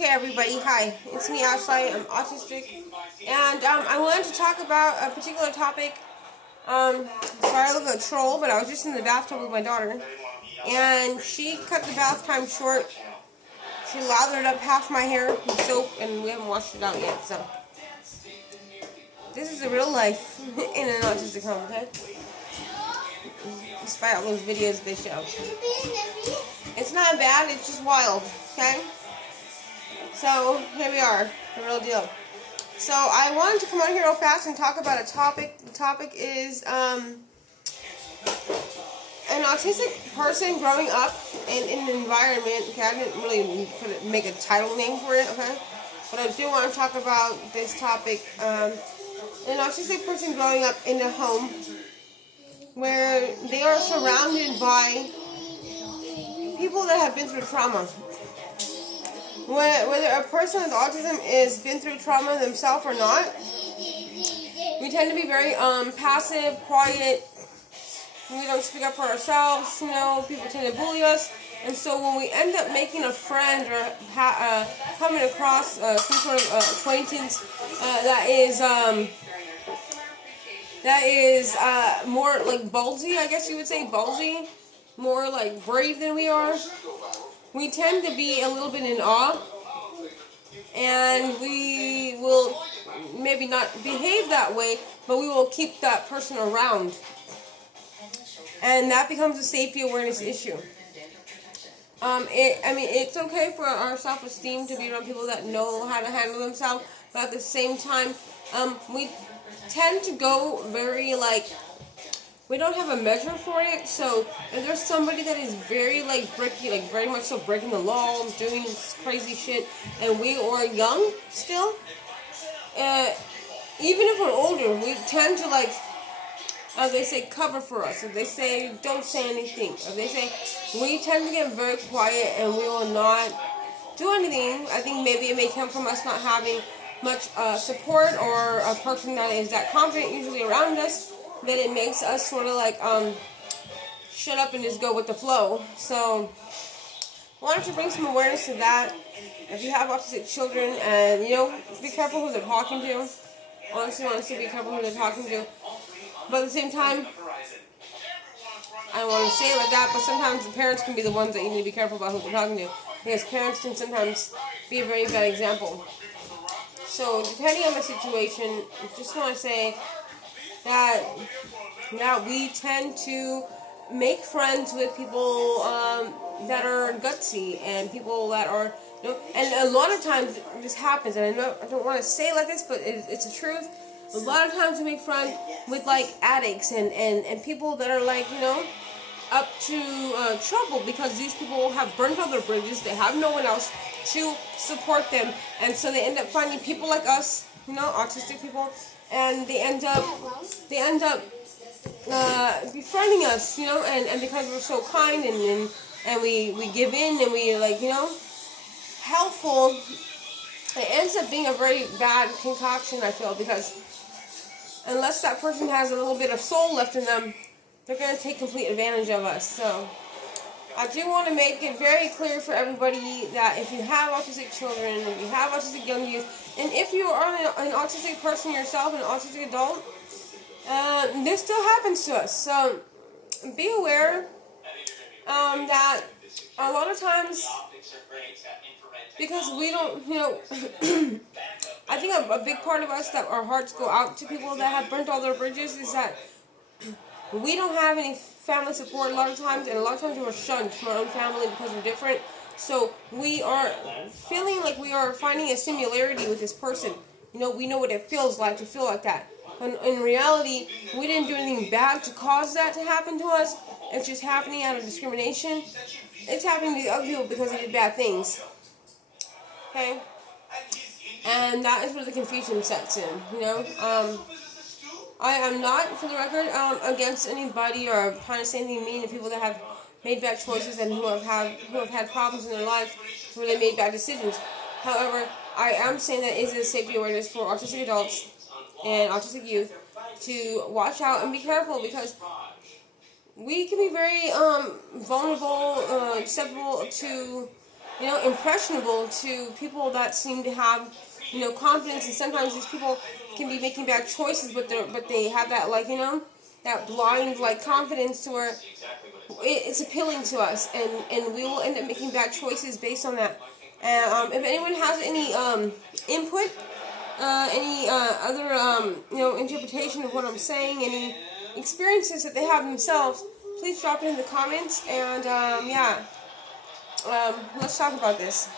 Okay, everybody, hi. It's me, Ashley. I'm autistic, and I wanted to talk about a particular topic. Sorry, I look like a troll, but I was just in the bathtub with my daughter, and she cut the bath time short. She lathered up half my hair with soap, and we haven't washed it out yet. So this is the real life in an autistic home, okay? Despite all those videos they show, it's not bad. It's just wild, okay? So here we are, the real deal. So I wanted to come on here real fast and talk about a topic. The topic is an autistic person growing up in an environment. Okay, I didn't really make a title name for it. Okay, but I do want to talk about this topic. An autistic person growing up in a home where they are surrounded by people that have been through trauma. Whether a person with autism has been through trauma themselves or not, we tend to be very passive, quiet. We don't speak up for ourselves. People tend to bully us, and so when we end up making a friend or coming across some sort of acquaintance that is more like ballsy, I guess you would say ballsy, more like brave than we are, we tend to be a little bit in awe, and we will maybe not behave that way, but we will keep that person around, and that becomes a safety awareness issue. It's okay for our self-esteem to be around people that know how to handle themselves, but at the same time, we tend to go very we don't have a measure for it. So if there's somebody that is very very much so breaking the law, doing crazy shit, and we are young still, even if we're older, we tend to they say cover for us, or they say don't say anything, or they say we tend to get very quiet and we will not do anything. I think maybe it may come from us not having much support or a person that is that confident usually around us, that it makes us sort of shut up and just go with the flow. So I wanted to bring some awareness to that. If you have autistic children, and be careful who they're talking to. Honestly, be careful who they're talking to. But at the same time, I don't want to say it like that, but sometimes the parents can be the ones that you need to be careful about who they're talking to, because parents can sometimes be a very bad example. So depending on the situation, I just want to say that we tend to make friends with people that are gutsy, and people that are, and a lot of times this happens, and I don't want to say it like this, but it's the truth. A lot of times we make friends with addicts and people that are up to trouble, because these people have burnt all their bridges. They have no one else to support them, and so they end up finding people like us, autistic people, and they end up befriending us, and because we're so kind and we give in, and we helpful, it ends up being a very bad concoction, I feel, because unless that person has a little bit of soul left in them, they're going to take complete advantage of us. So I do want to make it very clear for everybody that if you have autistic children, if you have autistic young youth, and if you are an autistic person yourself, an autistic adult, this still happens to us. So be aware that a lot of times, because we don't, I think a big part of us, that our hearts go out to people that have burnt all their bridges, is that we don't have any family support a lot of times, and a lot of times we're shunned from our own family because we're different. So we are feeling like we are finding a similarity with this person. We know what it feels like to feel like that. When in reality, we didn't do anything bad to cause that to happen to us. It's just happening out of discrimination. It's happening to the other people because they did bad things. Okay? And that is where the confusion sets in, I am not, for the record, against anybody or trying to say anything mean to people that have made bad choices and who have had problems in their lives where they made bad decisions. However, I am saying that it is a safety awareness for autistic adults and autistic youth to watch out and be careful, because we can be very vulnerable, susceptible to impressionable to people that seem to have, confidence. And sometimes these people can be making bad choices, but they have that, like, that blind, like, confidence to where it's appealing to us, and we will end up making bad choices based on that. And if anyone has any input, any other interpretation of what I'm saying, any experiences that they have themselves, please drop it in the comments. And let's talk about this.